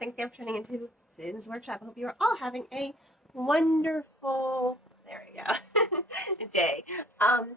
Thanks again for tuning into Sid's Workshop. I hope you are all having a wonderful, there we go, day.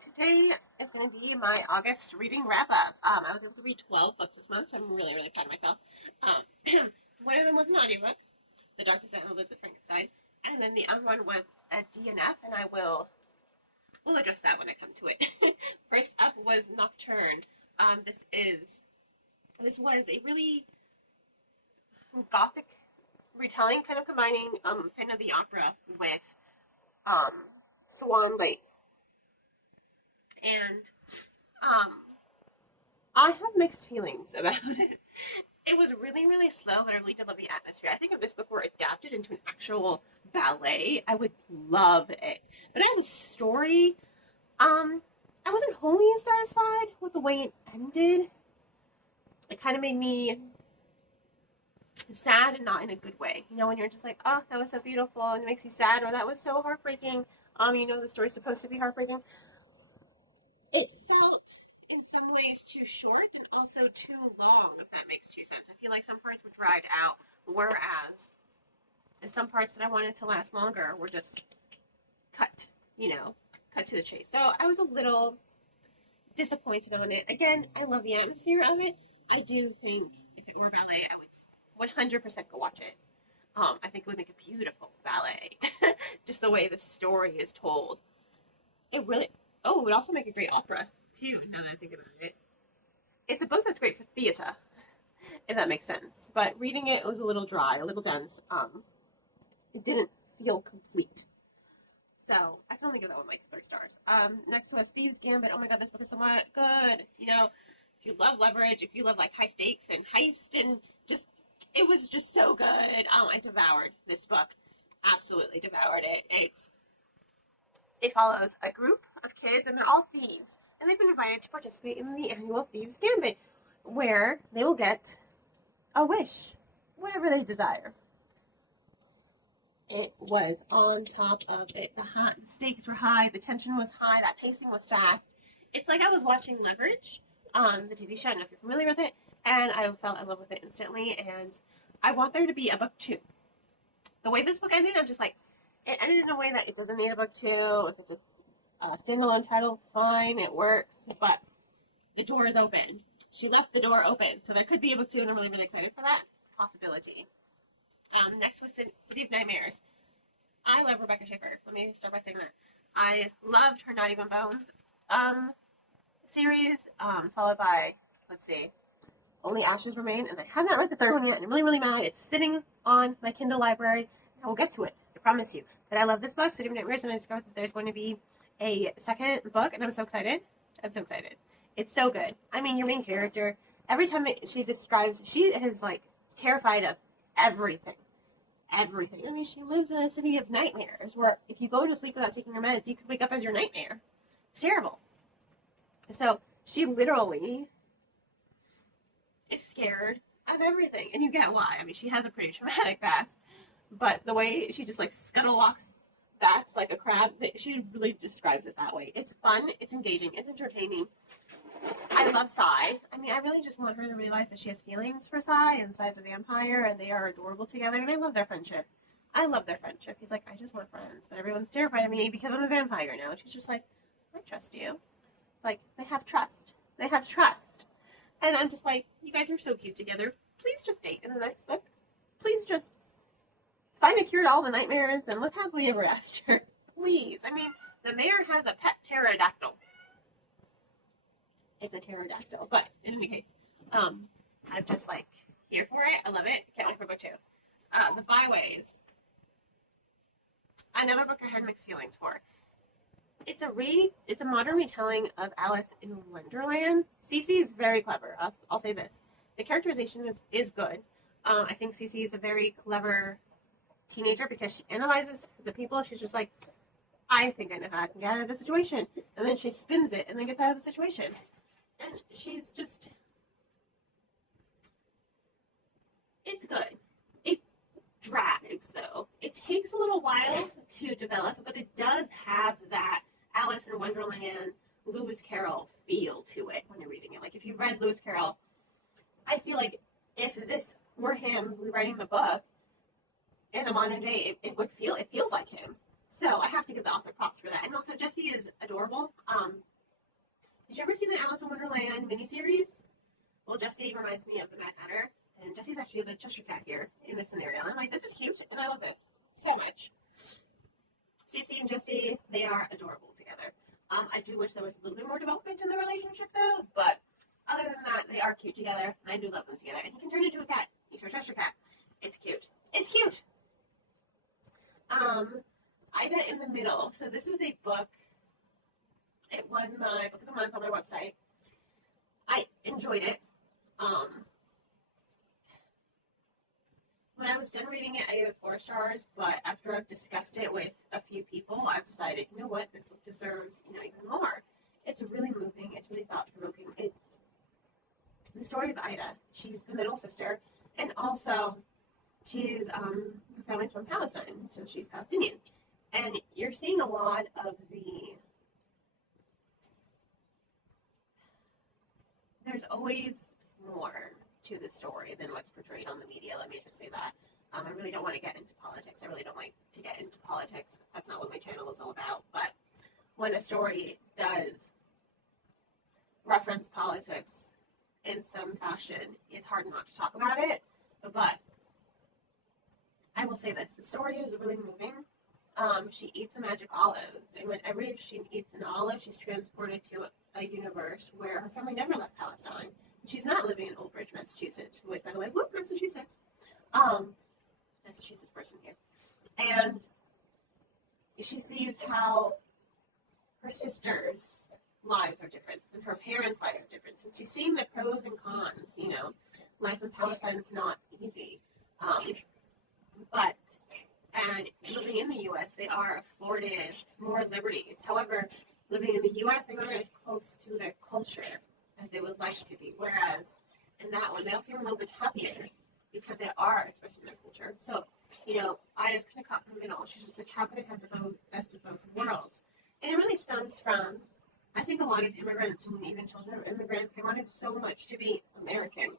Today is going to be my August reading wrap-up. I was able to read 12 books this month, so I'm really, really proud of myself. One of them was an audiobook, The Dark Descent of Elizabeth Frankenstein, and then the other one was a DNF, and we'll address that when I come to it. First up was Nocturne. This was a really gothic retelling, kind of combining Phantom of the Opera with Swan Lake. And I have mixed feelings about it. It was really, really slow, but I really did love the atmosphere. I think if this book were adapted into an actual ballet, I would love it. But as a story, I wasn't wholly satisfied with the way it ended. It kind of made me sad and not in a good way. You know, when you're just like, oh, that was so beautiful, and it makes you sad, or that was so heartbreaking. You know, the story's supposed to be heartbreaking. It felt, in some ways, too short and also too long, if that makes too sense. I feel like some parts were dragged out, whereas some parts that I wanted to last longer were just cut to the chase. So I was a little disappointed on it. Again, I love the atmosphere of it. I do think if it were ballet, I would 100% go watch it. I think it would make a beautiful ballet. Just the way the story is told. It would also make a great opera, too, now that I think about it. It's a book that's great for theater, if that makes sense. But reading it was a little dry, a little dense. It didn't feel complete. So I can only give that one like 3 stars. Next was Thieves Gambit. Oh my god, this book is so much good. You know, if you love leverage, if you love like high stakes and heist and just, it was just so good. I devoured this book. Absolutely devoured it. It follows a group of kids and they're all thieves. And they've been invited to participate in the annual Thieves Gambit, where they will get a wish, whatever they desire. It was on top of it. The stakes were high, the tension was high, that pacing was fast. It's like I was watching Leverage on the TV show. I don't know if you're familiar with it. And I fell in love with it instantly. And I want there to be a book 2. The way this book ended, I'm just like, it ended in a way that it doesn't need a book 2. If it's a standalone title, fine, it works. But the door is open. She left the door open. So there could be a book 2, and I'm really, really excited for that possibility. Next was City of Nightmares. I love Rebecca Schaeffer. Let me start by saying that. I loved her Not Even Bones series, followed by, let's see, Only Ashes Remain, and I have not read the 3rd one yet, and I'm really, really mad. It's sitting on my Kindle library. I will get to it, I promise you. But I love this book, City of Nightmares, and I discovered that there's going to be a 2nd book, and I'm so excited. I'm so excited. It's so good. I mean, your main character, every time she describes, she is, like, terrified of everything. Everything. I mean, she lives in a city of nightmares, where if you go to sleep without taking your meds, you could wake up as your nightmare. It's terrible. So, she literally is scared of everything, and you get why. I mean, she has a pretty traumatic past, but the way she just like scuttle walks back like a crab, she really describes it that way. It's fun, it's engaging, it's entertaining. I love Sai. I mean, I really just want her to realize that she has feelings for Sai, and Sai's a vampire, and they are adorable together, and I love their friendship. I love their friendship. He's like, I just want friends, but everyone's terrified of me because I'm a vampire now. And she's just like, I trust you. It's like, they have trust. They have trust. And I'm just like, you guys are so cute together. Please just date in the next book. Please just find a cure to all the nightmares and live happily ever after. Please. I mean, the mayor has a pet pterodactyl. It's a pterodactyl. But in any case, I'm just like here for it. I love it. Can't wait for book 2. The Byways. Another book I had mixed feelings for. It's a modern retelling of Alice in Wonderland. Cece is very clever. I'll say this. The characterization is good. I think Cece is a very clever teenager because she analyzes the people. She's just like, I think I know how I can get out of the situation. And then she spins it and then gets out of the situation. And she's just, it's good. It drags though. It takes a little while to develop, but it does have that Alice in Wonderland, Lewis Carroll feel to it when you're reading it. Like if you've read Lewis Carroll, I feel like if this were him rewriting the book in a modern day, it feels like him. So I have to give the author props for that. And also Jessie is adorable. Did you ever see the Alice in Wonderland miniseries? Well, Jessie reminds me of the Mad Hatter, and Jessie's actually the Cheshire Cat here in this scenario. I'm like, this is cute, and I love this so much. Cece and Jessie, they are adorable together. I do wish there was a little bit more development in the relationship, though, but other than that, they are cute together, and I do love them together. And he can turn into a cat. He's her Cheshire Cat. It's cute. It's cute! Ida in the Middle. So this is a book. It won my Book of the Month on my website. I enjoyed it. When I was done reading it, I gave it 4 stars, but after I've discussed it with a few people, I've decided, you know what, this book deserves, even more. It's really moving. It's really thought-provoking. It's the story of Ida. She's the middle sister, and also she's her family's from Palestine, so she's Palestinian. And you're seeing a lot of there's always more to the story than what's portrayed on the media. Let me just say that. I really don't want to get into politics. I really don't like to get into politics. That's not what my channel is all about. But when a story does reference politics in some fashion, it's hard not to talk about it. But I will say this. The story is really moving. She eats a magic olive, and whenever she eats an olive, she's transported to a universe where her family never left Palestine. She's not living in Old Bridge, Massachusetts, with, by the way, Massachusetts. Massachusetts person here. And she sees how her sisters' lives are different, and her parents' lives are different. So she's seeing the pros and cons, Life in Palestine is not easy. And living in the U.S., they are afforded more liberties. However, living in the U.S., they aren't as close to their culture as they would like to be. Whereas in that one, they'll feel a little bit happier because they are expressing their culture. So, Ida's kind of caught in the middle. She's just like, how can I have the best of both worlds? And it really stems from, I think, a lot of immigrants and even children of immigrants, they wanted so much to be American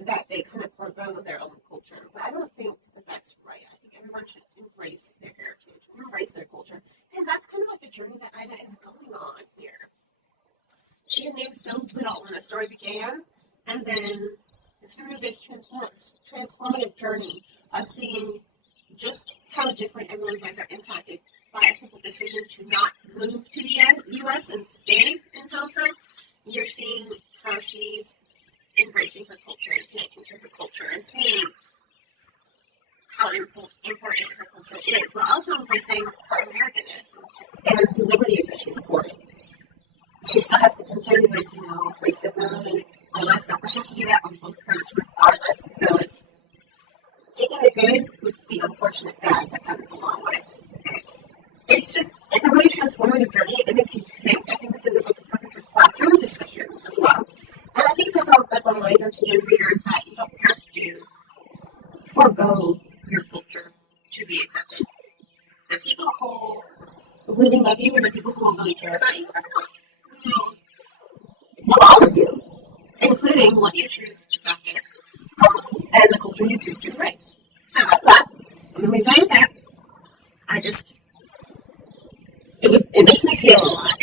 that they kind of forego their own culture. But I don't think that that's right. I think everyone should embrace their heritage, embrace their culture. And that's kind of like the journey that Ida is going on here. She knew so little when the story began, and then through this transformative journey of seeing just how different everyone's lives are impacted by a simple decision to not move to the U.S. and stay in Palestine, you're seeing how she's embracing her culture and connecting to her culture and seeing how important her culture is, while also embracing her Americanness and the liberties that she's supporting. She still has to contend with, racism and all that stuff, but she has to do that on both fronts regardless. So it's taking the good with the unfortunate bad that comes along with. It's a really transformative journey. It makes you think. I think this is a book that's perfect for classroom discussions as well. And I think it's also a good reminder to new readers that you don't have to forego your culture to be accepted. The people who really love you and the people who really care about you are not all of you, including what you choose to practice and the culture you choose to embrace. So that's that. I'm going to leave that at that. It makes me feel a lot.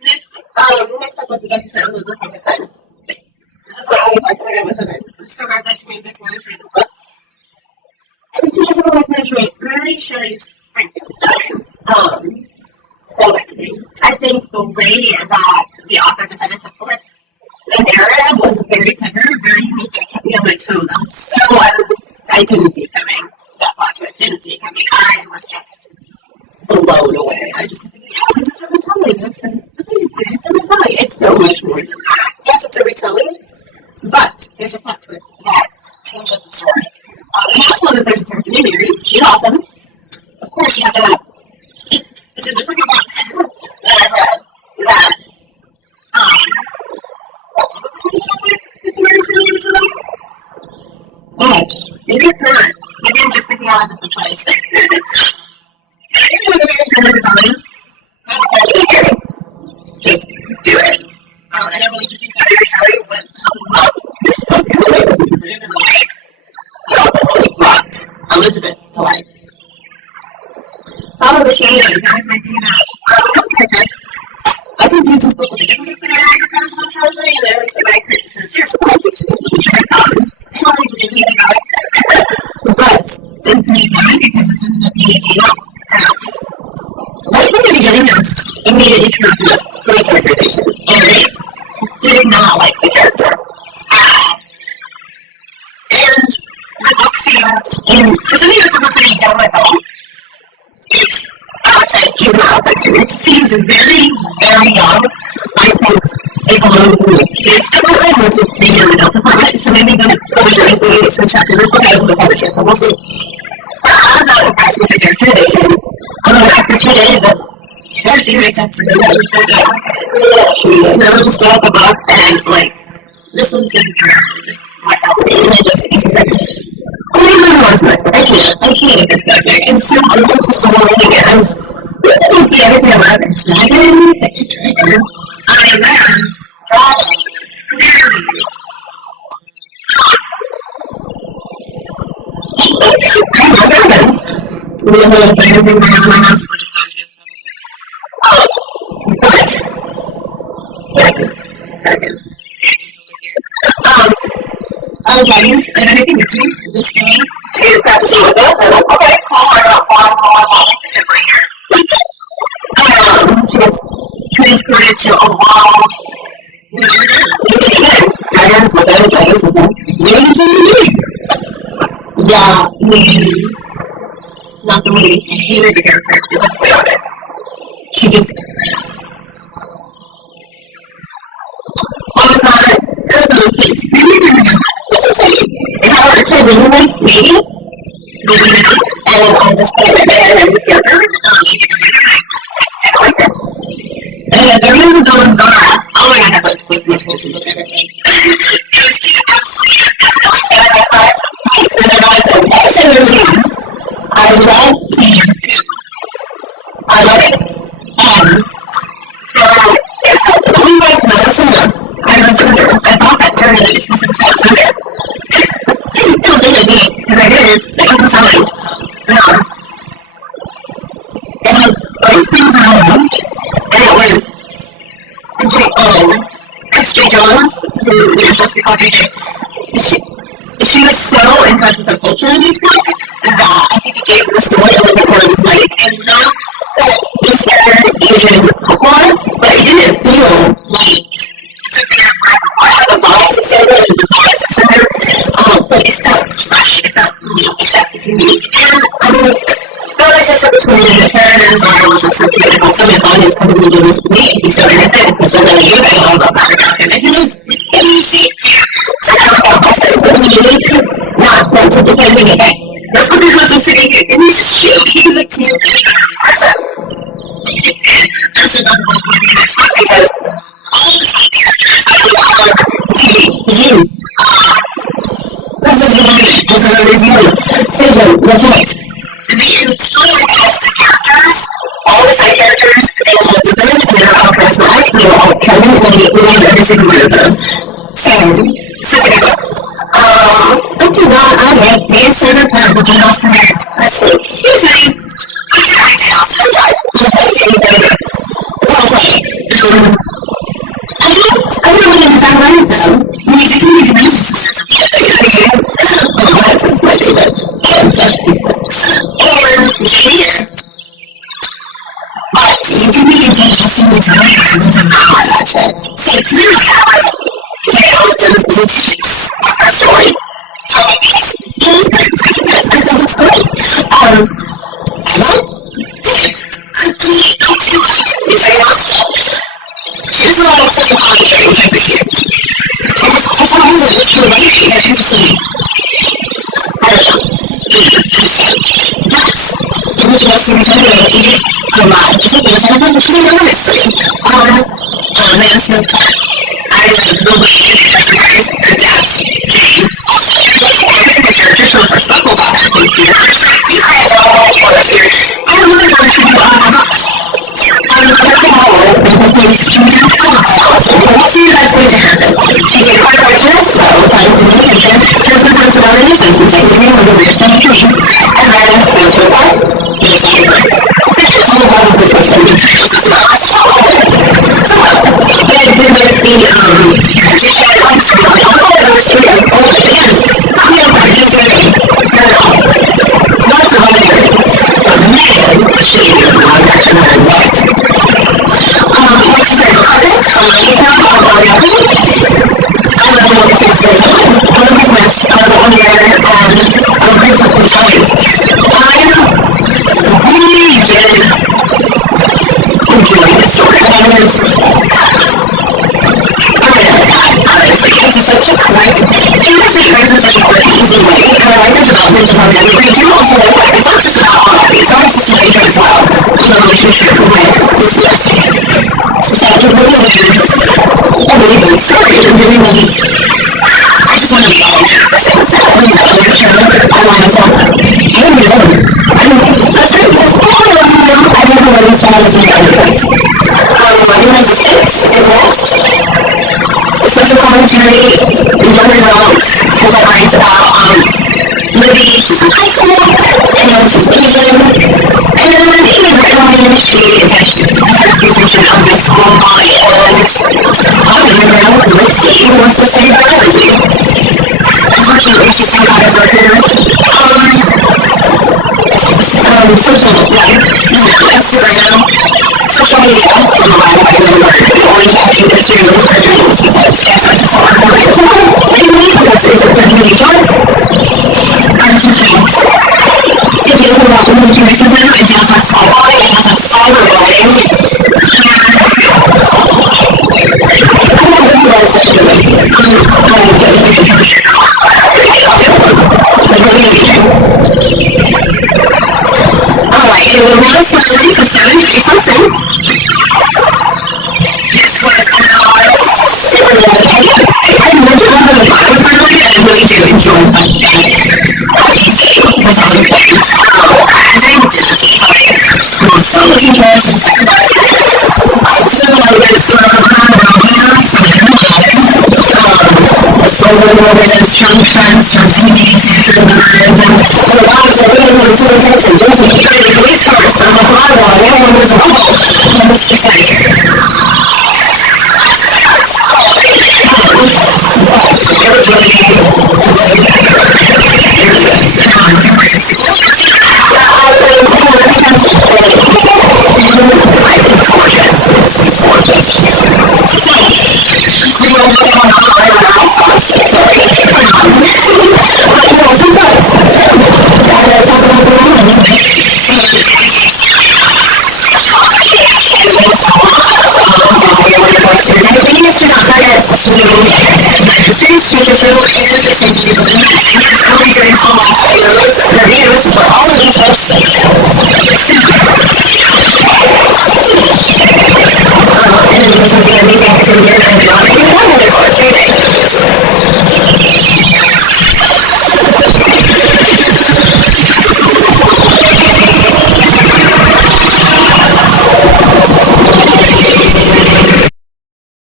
Next up was the Dr. Sam was with Frankenstein. This is what I would like when I was in it. So I got to read this one and read this book. And this is what I read Mary Shelley's Frankenstein. So everything. I think the way that the author decided to flip the narrative was very clever, very unique, and it kept me on my toes. I was so I didn't see it coming. That plot twist, didn't see it coming. I was just blown away. I just kept thinking, oh, this is a retelling. It's a retelling. It's so much more than that. Yes, it's a retelling, but there's a plot twist that changes the story. And that's one of there's a character named Mary. She's awesome. Of course, you have to have this is the second book that I've read that it's Mary Shelley retelling. Gosh, maybe it's not. Maybe I'm just thinking out of this one twice. I think it's a Mary Shelley retelling. Not totally. Just do it. And I believe you think that Mary Shelley would love this book. anyways, that was my thing about I confused this book with a different book that I read the past month, and then so I said, seriously, I just I don't even know anything about it. But it's really fun because this is the thing right from the beginning, I was immediately connected with the characterization, and I did not like the character. And the book seems, and for something that's supposed to be done by film, it's, I would say, juvenile fiction. It seems very, very young. I think it belongs in the kids department, which is the young adult department. So maybe the reader is going to switch up to this book as the publisher. So we'll see. I'm not impressed with the characterization. Although after 2 days of seriously makes sense to me that was good. And I would just stay up a book and like listen to myself. And I just like, I really want to but I can't get this book. And so I'm just so reading it. I'm really be everything I love. It's dragon, it's a dragon. I am dragon. I love dragons. We have a lot of things I have in my house. We're just talking about dragons, and anything with you, this game, she is practicing with it, and I'm like, okay, cool, I got one, she was transported to a world, dragons, with other dragons, and then, yeah, not the way we hated the character, but the way on it. She just, was not, it was another place. That's what I'm saying. If I were to read this, maybe not, and I'll just put it in my bed and just go, I like it. And there was a villain Zhara. Oh my god, that was missions and everything. It was cute, absolutely. It was kind of sad. I thought, I love seeing too. I love it. So, it has a really nice medicine. I love Cinder. I thought that turned into this was about Cinder. I don't think I did, because I did. I don't know how and both things I loved, and it was S.J. Jones, who we are supposed to call JJ. She was so in touch with the culture in this book that I think it gave the story a little bit more life, and not that Eastern Asian folklore, but it didn't feel like something that I had the vibes of Cinder and the vibes of Cinder, but it felt fresh, it felt unique, it felt unique, and I mean, the relationship between her and Zhara was just so beautiful. So many audience coming to do this with me, he's so innocent, he's so really you, I love that about him, and he was easy. Not want to defend me again. That's what this was sitting here. It was cute. He was a cute person. I'm so glad was moving the next one because all the side characters I love you. Princess Diana, also known as you. Satan, Lieutenant. The entire cast of characters, all the side characters, they were all different and they were all charismatic. They were all charming and we loved every single one of them. So, such a good book. After that, I read Manslaughter Park, which I lost to her. That's sweet. He's funny. I tried to help sometimes. I don't know what I'm about right though. Music and dimensions. Oh, that's my favorite. And here. But you do need to do single time to power that shit. So clearly that was blue teams our story. So yes, it is good. I think it's great. And I do like it's very awesome. She doesn't like social commentary, which I appreciate. I just for some reason it's relating and interesting. I don't know. But in the case of regenerating from just like this, and I think she's another mystery on Manslaughter Park. I love the way the characters adapt Jane. Also, every character shows respectful about that one here. I don't want to kill this here. I have another version of we'll see that's going to happen. She did quite righteous, so applying to medication, turns the sensibility sentencing, giving her the weird stuff dream, and then goes to a park. He's here. This is all From